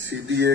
CBA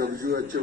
WHO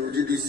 OGDC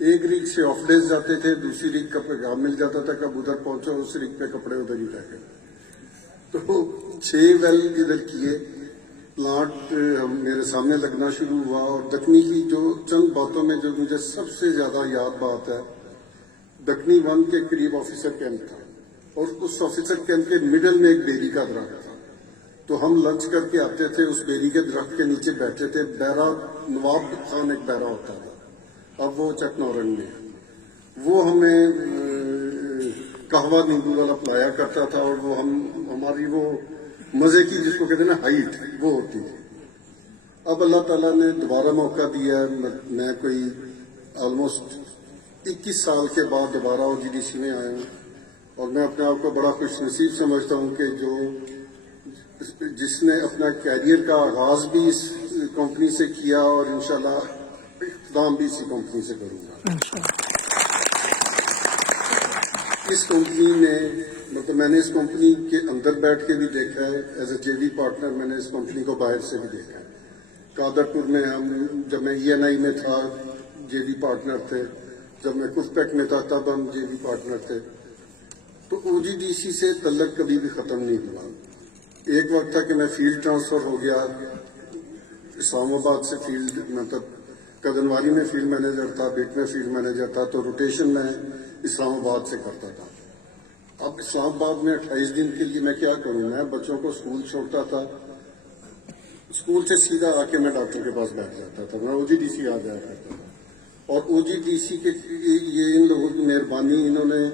ایک ریگ سے of days جاتے تھے, دوسری ریگ کا پیغام مل جاتا تھا کہ اب ادھر پہنچو, اس ریگ پہ کپڑے ادھر ہی رہ گئے. تو 6 ویل ادھر کیے, پلانٹ میرے سامنے لگنا شروع ہوا. اور دکنی کی جو چند باتوں میں جو مجھے سب سے زیادہ یاد بات ہے, دکنی 1 کے قریب آفیسر کیمپ تھا, اور اس آفیسر کیمپ کے مڈل میں ایک بیری کا درخت تھا. تو ہم لنچ کر کے آتے تھے, اس بیری کے درخت کے نیچے بیٹھے تھے. بیرا نواب خان ایک بیرا ہوتا تھا, اب وہ چک نورنگ میں, وہ ہمیں قہوہ نیمبو والا پلایا کرتا تھا, اور وہ ہماری وہ مزے کی جس کو کہتے ہیں نا ہائٹ, وہ ہوتی تھی. اب اللہ تعالیٰ نے دوبارہ موقع دیا. میں کوئی آلموسٹ 21 سال کے بعد دوبارہ OGDC میں آیا ہوں, اور میں اپنے آپ کو بڑا خوش نصیب سمجھتا ہوں کہ جس نے اپنا کیریئر کا آغاز بھی اس کمپنی سے کیا, اور انشاءاللہ اختتام بھی اسی کمپنی سے کروں گا. اس کمپنی میں مطلب میں نے اس کمپنی کے اندر بیٹھ کے بھی دیکھا ہے, ایز اے JV پارٹنر میں نے اس کمپنی کو باہر سے بھی دیکھا ہے. قادرپور میں جب میں ENI میں تھا JV پارٹنر تھے, جب میں کفپیک میں تھا تب ہم JV پارٹنر تھے. تو OGDC سے تعلق کبھی بھی ختم نہیں ہوا. ایک وقت تھا کہ میں فیلڈ ٹرانسفر ہو گیا اسلام آباد سے, فیلڈ مطلب کدنواری میں فیلڈ مینیجر تھا, بیٹ میں فیلڈ مینیجر تھا, تو روٹیشن میں اسلام آباد سے کرتا تھا. اب اسلام آباد میں 28 دن کے لیے میں کیا کروں, میں بچوں کو اسکول چھوڑتا تھا, اسکول سے سیدھا آ کے میں ڈاکٹر کے پاس بیٹھ جاتا تھا, میں OGDC آ جایا کرتا تھا. اور OGDC کے یہ ان لوگوں کی مہربانی, انہوں نے,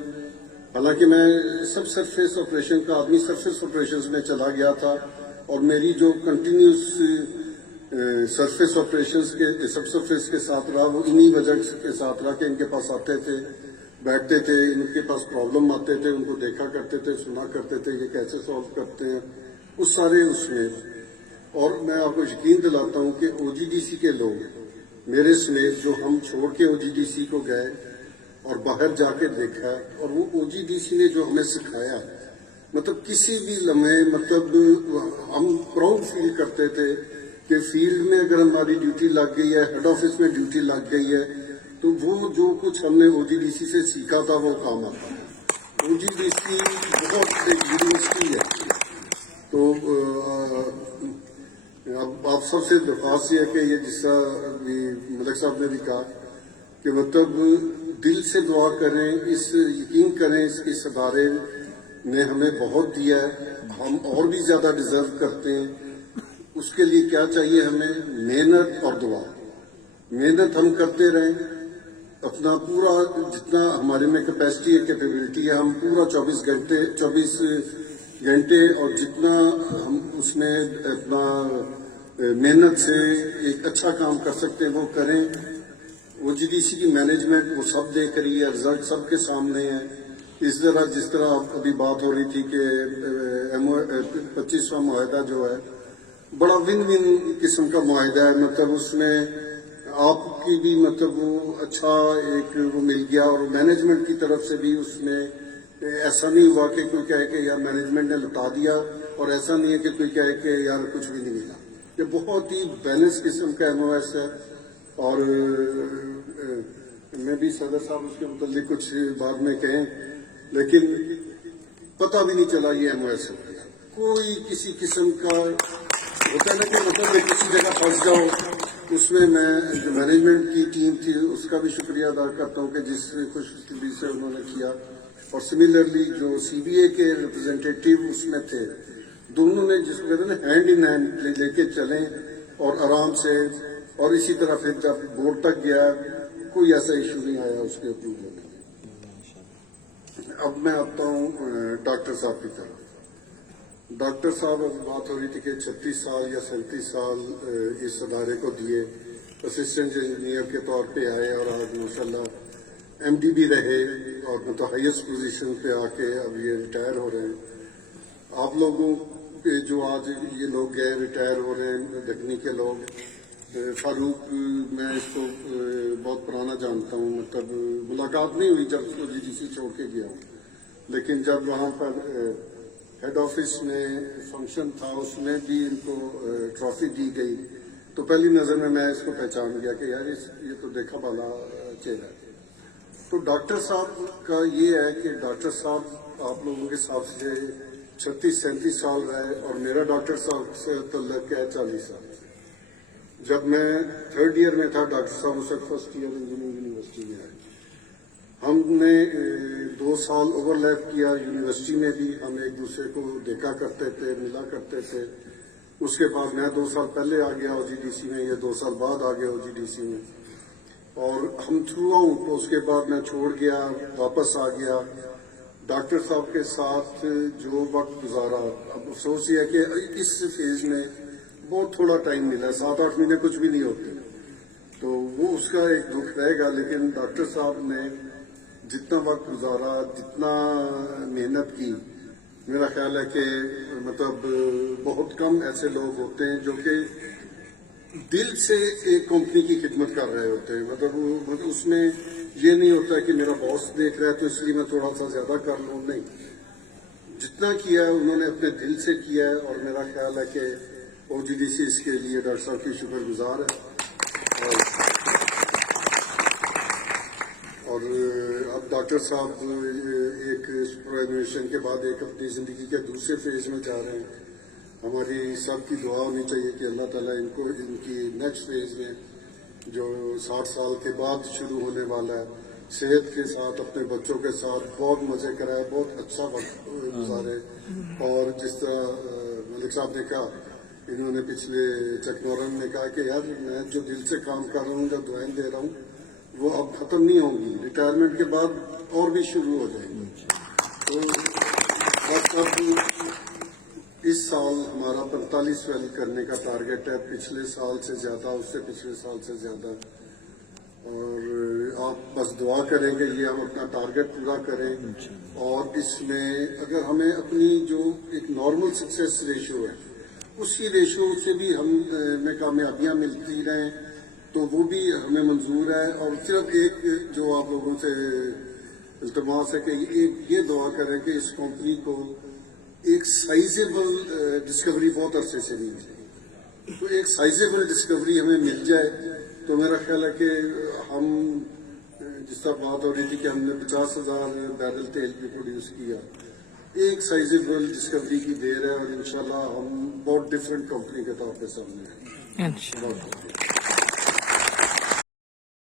حالانکہ میں سب سرفیس آپریشن کا آدمی سرفیس آپریشنز میں چلا گیا تھا, اور میری جو کنٹینیوس سرفیس آپریشنز کے سب سرفیس کے ساتھ رہا, وہ انہی وجہ کے ساتھ رہا کہ ان کے پاس آتے تھے, بیٹھتے تھے, ان کے پاس پرابلم آتے تھے, ان کو دیکھا کرتے تھے, سنا کرتے تھے یہ کیسے سالو کرتے ہیں, اس سارے اس میں. اور میں آپ کو یقین دلاتا ہوں کہ OGDC کے لوگ میرے سمیت جو ہم چھوڑ کے OGDC کو گئے اور باہر جا کے دیکھا, اور وہ OGDC نے جو ہمیں سکھایا, مطلب کسی بھی لمحے مطلب ہم پراؤڈ فیل کرتے تھے کہ فیلڈ میں اگر ہماری ڈیوٹی لگ گئی ہے, ہیڈ آفس میں ڈیوٹی لگ گئی ہے, تو وہ جو کچھ ہم نے OGDC سے سیکھا تھا وہ کام آتا ہے. OGDC بہت ایک یونیورسٹی ہے. تو اب آپ سب سے درخواست یہ ہے کہ یہ جس طرح ملک صاحب نے بھی کہا کہ مطلب دل سے دعا کریں, یقین کریں اس ادارے نے ہمیں بہت دیا ہے, ہم اور بھی زیادہ ڈیزرو کرتے ہیں. اس کے لیے کیا چاہیے ہمیں, محنت اور دعا. محنت ہم کرتے رہیں, اپنا پورا جتنا ہمارے میں کیپیسٹی ہے, کیپیبلٹی ہے, ہم پورا 24 گھنٹے اور جتنا ہم اس میں اپنا محنت سے ایک اچھا کام کر سکتے ہیں وہ کریں. OGDC کی مینجمنٹ وہ سب دیکھ رہی ہے, رزلٹ سب کے سامنے ہے. اس طرح جس طرح ابھی بات ہو رہی تھی کہ 25واں معاہدہ جو ہے بڑا ون قسم کا معاہدہ ہے, مطلب اس میں آپ کی بھی مطلب وہ اچھا ایک وہ مل گیا, اور مینجمنٹ کی طرف سے بھی اس میں ایسا نہیں ہوا کہ کوئی کہے کہ یار مینجمنٹ نے لٹا دیا, اور ایسا نہیں ہے کہ کوئی کہے کہ یار کچھ بھی نہیں ملا. یہ بہت ہی بیلنس قسم کا MOS ہے. اور میں بھی صدر صاحب اس کے متعلق کچھ بعد میں کہیں, لیکن پتہ بھی نہیں چلا یہ MOS ہو گیا. کوئی کسی قسم کا ہوتا ہے نا کہ مطلب کسی جگہ پھنس جاؤ, اس میں جو مینجمنٹ کی ٹیم تھی اس کا بھی شکریہ ادا کرتا ہوں کہ جس خوش قسمتی سے انہوں نے کیا. اور سملرلی جو CBA کے ریپرزینٹیٹیو اس میں تھے, دونوں نے جس کو کہتے ہیں نا ہینڈ ان ہینڈ لے کے چلیں اور آرام سے, اور اسی طرح پھر جب بورڈ تک گیا کوئی ایسا ایشو نہیں آیا اس کے اپروول میں. اب میں آتا ہوں ڈاکٹر صاحب کی طرف. ڈاکٹر صاحب اب بات ہو رہی تھی کہ 36 سال یا 37 سال اس ادارے کو دیے, اسسٹنٹ انجینئر کے طور پہ آئے, اور آج ماشاءاللہ MD بھی رہے, اور مطلب ہائیسٹ پوزیشن پہ آ کے اب یہ ریٹائر ہو رہے ہیں. آپ لوگوں پہ جو آج یہ لوگ گئے ریٹائر ہو رہے ہیں, دکنی کے لوگ, فاروق میں اس کو بہت پرانا جانتا ہوں, مطلب ملاقات نہیں ہوئی جب OGDC چھوڑ کے گیا ہوں, لیکن جب وہاں پر ہیڈ آفس میں فنکشن تھا اس میں بھی ان کو ٹرافی دی گئی, تو پہلی نظر میں اس کو پہچان گیا کہ یار یہ تو دیکھا بالا چہرہ ہے. تو ڈاکٹر صاحب کا یہ ہے کہ ڈاکٹر صاحب آپ لوگوں کے حساب سے 36-37 سال رہے اور میرا ڈاکٹر صاحب سے تعلق ہے 40 سال. جب میں 3rd ایئر میں تھا ڈاکٹر صاحب اس وقت 1st ایئر انجینئرنگ یونیورسٹی میں آئے. ہم نے 2 سال اوور لیپ کیا یونیورسٹی میں بھی. ہم ایک دوسرے کو دیکھا کرتے تھے, ملا کرتے تھے. اس کے بعد میں 2 سال پہلے آ گیا OGDC میں, یہ 2 سال بعد آ گیا OGDC میں. اور ہم تھرو آؤٹ اس کے بعد میں چھوڑ گیا, واپس آ گیا. ڈاکٹر صاحب کے ساتھ جو وقت گزارا, اب افسوس یہ ہے کہ اس فیز میں بہت تھوڑا ٹائم ملا, 7-8 مہینے کچھ بھی نہیں ہوتے, تو وہ اس کا ایک دکھ رہے گا. لیکن ڈاکٹر صاحب نے جتنا وقت گزارا, جتنا محنت کی, میرا خیال ہے کہ مطلب بہت کم ایسے لوگ ہوتے ہیں جو کہ دل سے ایک کمپنی کی خدمت کر رہے ہوتے ہیں. مطلب اس میں یہ نہیں ہوتا کہ میرا باس دیکھ رہا ہے تو اس لیے میں تھوڑا سا زیادہ کر لوں. نہیں, جتنا کیا ہے انہوں نے اپنے دل سے کیا ہے, اور میرا خیال ہے کہ OGDC اس کے لیے ڈاکٹر صاحب کی شکر گزار ہے. اور اب ڈاکٹر صاحب ایک سپروائزیشن کے بعد ایک اپنی زندگی کے دوسرے فیز میں جا رہے ہیں. ہماری سب کی دعا ہونی چاہیے کہ اللہ تعالیٰ ان کو ان کی نیکسٹ فیز میں جو 60 سال کے بعد شروع ہونے والا ہے, صحت کے ساتھ اپنے بچوں کے ساتھ بہت مزے کرائے, بہت اچھا وقت گزارے. اور جس طرح ملک صاحب نے کہا, انہوں نے پچھلے چکمورن میں کہا کہ یار میں جو دل سے کام کر رہا ہوں, جو دعائیں دے رہا ہوں, وہ اب ختم نہیں ہوں گی, ریٹائرمنٹ کے بعد اور بھی شروع ہو جائیں گی. تو اب اس سال ہمارا 45 ویل کرنے کا ٹارگیٹ ہے, پچھلے سال سے زیادہ, اس سے پچھلے سال سے زیادہ. اور آپ بس دعا کریں کہ یہ ہم اپنا ٹارگیٹ پورا کریں. اور اس میں اگر ہمیں اپنی جو ایک نارمل سکسیس ریشو ہے, اسی ریشو سے بھی ہمیں کامیابیاں ملتی رہیں تو وہ بھی ہمیں منظور ہے. اور صرف ایک جو آپ لوگوں سے التماس ہے کہ یہ دعا کریں کہ اس کمپنی کو ایک سائزیبل ڈسکوری بہت عرصے سے نہیں ملی, تو ایک سائزیبل ڈسکوری ہمیں مل جائے تو میرا خیال ہے کہ ہم جس طرح بات ہو رہی تھی کہ ہم نے 50,000 بیرل تیل بھی پروڈیوس کیا, ایک سائزیبل ڈسکوری کی دیر ہے, اور انشاءاللہ ہم بہت ڈفرینٹ کمپنی کے طور پہ سامنے ہیں.